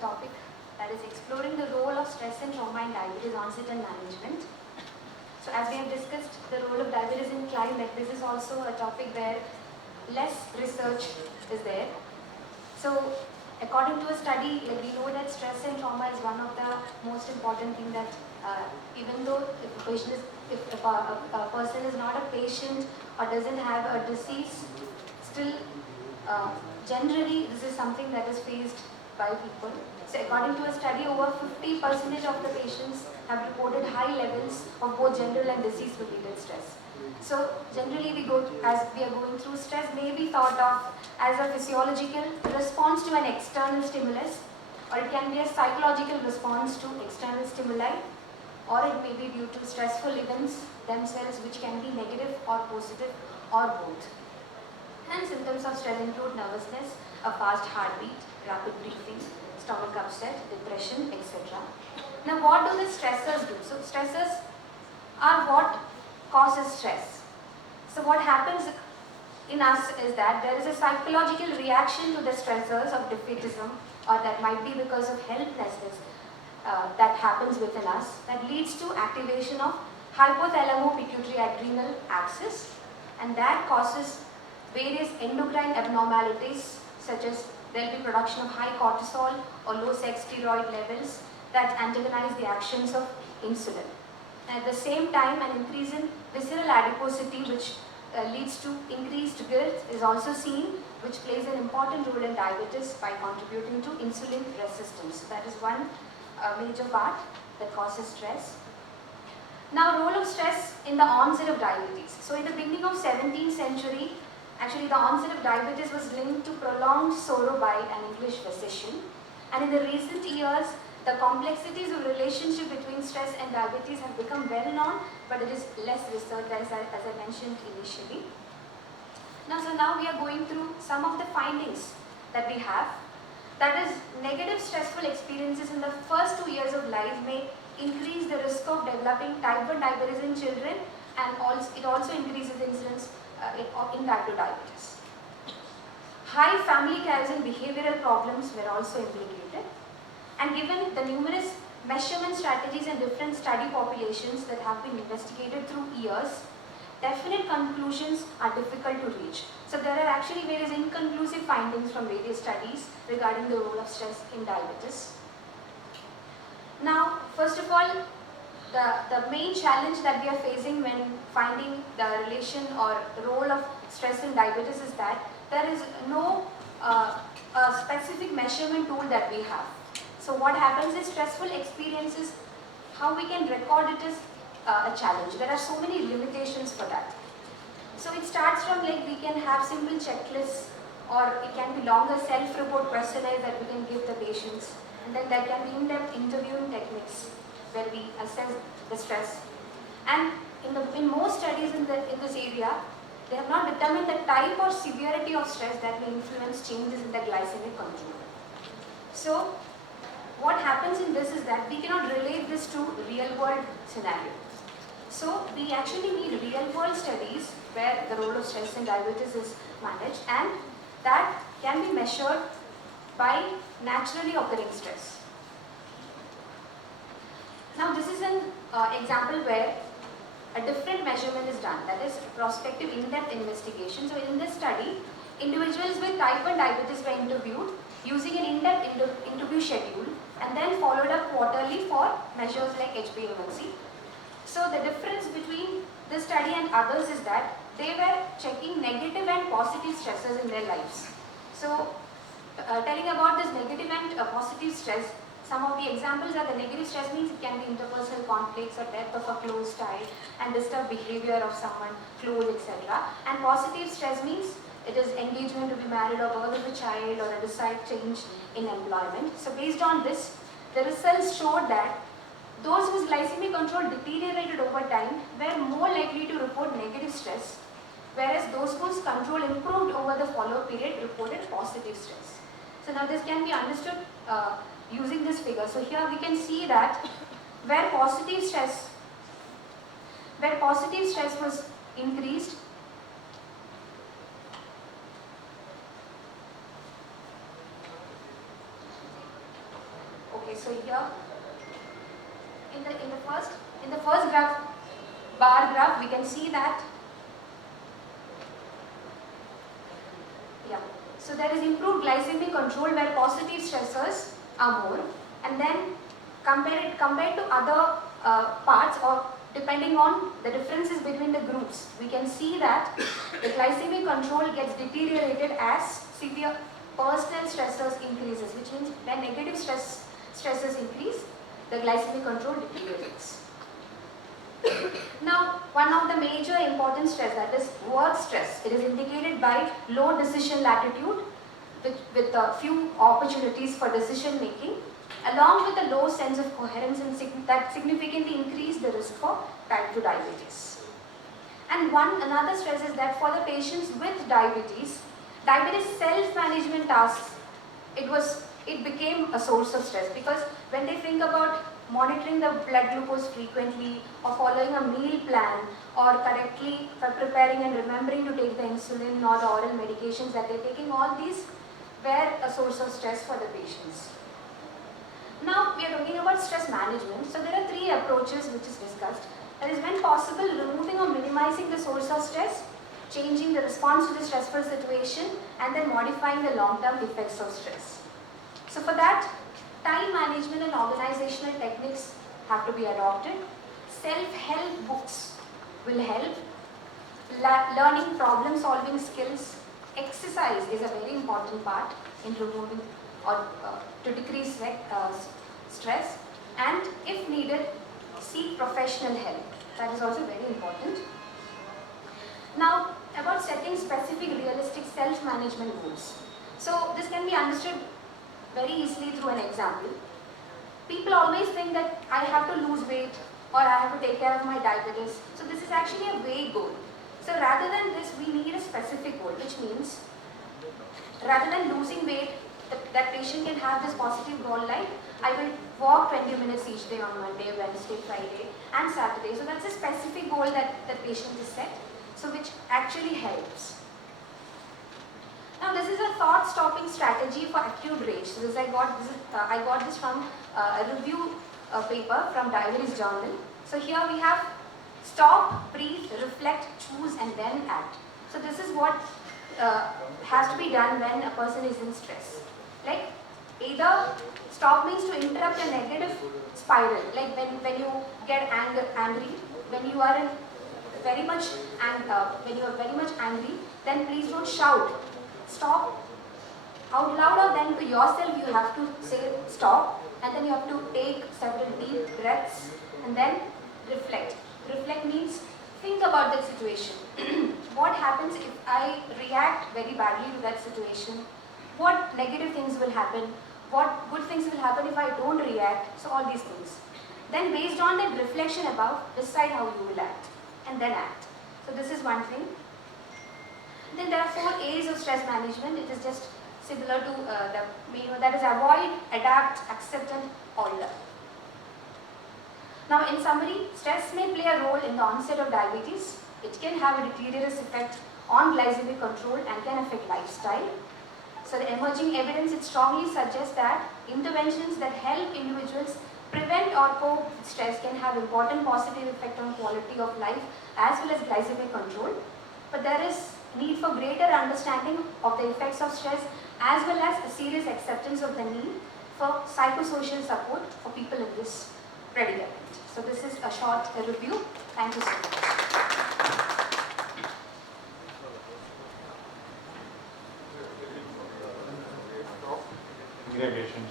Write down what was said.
topic, that is exploring the role of stress and trauma in diabetes onset and management. So as we have discussed the role of diabetes in climate, this is also a topic where less research is there. So according to a study, we know that stress and trauma is one of the most important thing that even though if a person is not a patient or doesn't have a disease, still generally this is something that is faced by people. So according to a study, over 50% of the patients have reported high levels of both general and disease related stress. So generally as we are going through, stress may be thought of as a physiological response to an external stimulus, or it can be a psychological response to external stimuli, or it may be due to stressful events themselves, which can be negative or positive or both. And symptoms of stress include nervousness, a fast heartbeat, rapid breathing, stomach upset, depression, etc. Now what do the stressors do? So stressors are what causes stress. So what happens in us is that there is a psychological reaction to the stressors of defeatism, or that might be because of helplessness that happens within us, that leads to activation of hypothalamo-pituitary adrenal axis, and that causes various endocrine abnormalities, such as there will be production of high cortisol or low sex steroid levels that antagonize the actions of insulin. And at the same time, an increase in visceral adiposity, which leads to increased girth, is also seen, which plays an important role in diabetes by contributing to insulin resistance. So that is one major part that causes stress. Now, role of stress in the onset of diabetes. So in the beginning of 17th century, actually the onset of diabetes was linked to prolonged sorrow by an English physician. And in the recent years, the complexities of relationship between stress and diabetes have become well known, but it is less researched, as I mentioned initially. Now we are going through some of the findings that we have. That is, negative stressful experiences in the first 2 years of life may increase the risk of developing type 1 diabetes in children, and it also increases incidence in type 2 diabetes. High family cares and behavioral problems were also implicated. And given the numerous measurement strategies and different study populations that have been investigated through years, definite conclusions are difficult to reach. So there are actually various inconclusive findings from various studies regarding the role of stress in diabetes. Now, first of all, the main challenge that we are facing when finding the relation or role of stress in diabetes is that there is no specific measurement tool that we have. So what happens is, stressful experiences, how we can record it is a challenge. There are so many limitations for that. So it starts from, like, we can have simple checklists, or it can be longer self-report questionnaires that we can give the patients, and then there can be in-depth interviewing techniques where we assess the stress. And in most studies in this area, they have not determined the type or severity of stress that may influence changes in the glycemic control. So what happens in this is that we cannot relate this to real-world scenario. So we actually need real-world studies where the role of stress in diabetes is managed, and that can be measured by naturally occurring stress. Now this is an example where a different measurement is done, that is prospective in-depth investigation. So in this study, individuals with type 1 diabetes were interviewed using an in-depth interview schedule, and then followed up quarterly for measures like HbA1c. So the difference between this study and others is that they were checking negative and positive stresses in their lives. So telling about this negative and positive stress, some of the examples are, the negative stress means it can be interpersonal conflicts or death of a close tie and disturbed behavior of someone close, etc. And positive stress means it is engagement to be married or birth of a child or a desired change in employment. So based on this, the results showed that those whose glycemic control deteriorated over time were more likely to report negative stress, whereas those whose control improved over the follow-up period reported positive stress. So now this can be understood using this figure. So here we can see that where positive stress was increased, Okay, so here in the first graph, bar graph, we can see that so there is improved glycemic control where positive stressors are more, and then compared to other parts, or depending on the differences between the groups, we can see that the glycemic control gets deteriorated as severe personal stressors increases, which means when negative stresses increase, the glycemic control deteriorates. Now, one of the major important stress, that is work stress, it is indicated by low decision latitude with a few opportunities for decision making, along with a low sense of coherence, and that significantly increase the risk for type 2 diabetes. And another stress is that for the patients with diabetes self-management tasks, it became a source of stress, because when they think about monitoring the blood glucose frequently, or following a meal plan, or correctly preparing and remembering to take the insulin or the oral medications that they're taking, all these were a source of stress for the patients. Now we are talking about stress management. So there are three approaches which is discussed. That is, when possible, removing or minimizing the source of stress, changing the response to the stressful situation, and then modifying the long-term effects of stress. So for that, time management and organizational techniques have to be adopted. Self-help books will help. Learning problem-solving skills. Exercise is a very important part in removing or to decrease stress. And if needed, seek professional help. That is also very important. Now, about setting specific realistic self-management goals. So this can be understood very easily through an example. People always think that I have to lose weight, or I have to take care of my diabetes. So this is actually a vague goal. So rather than this, we need a specific goal, which means rather than losing weight, that patient can have this positive goal like, I will walk 20 minutes each day on Monday, Wednesday, Friday and Saturday. So that's a specific goal that the patient is set, so which actually helps. Now this is a thought-stopping strategy for acute rage. So I got this from a review paper from Diabetes Journal. So here we have stop, breathe, reflect, choose, and then act. So this is what has to be done when a person is in stress. Like, either stop means to interrupt a negative spiral. Like when you get angry, when you are very much angry, then please don't shout. Stop out loud, or then to yourself you have to say stop, and then you have to take several deep breaths and then reflect. Reflect means think about that situation. What happens if I react very badly to that situation? What negative things will happen? What good things will happen if I don't react? So all these things. Then based on that reflection above, decide how you will act, and then act. So this is one thing. Then there are 4 A's of stress management. It is just similar to that is avoid, adapt, accept, and alter. Now in summary, stress may play a role in the onset of diabetes. It can have a deleterious effect on glycemic control and can affect lifestyle. So the emerging evidence, it strongly suggests that interventions that help individuals prevent or cope with stress can have important positive effect on quality of life as well as glycemic control. But there is need for greater understanding of the effects of stress as well as a serious acceptance of the need for psychosocial support for people in this predicament. So this is a short review. Thank you so much. Congratulations.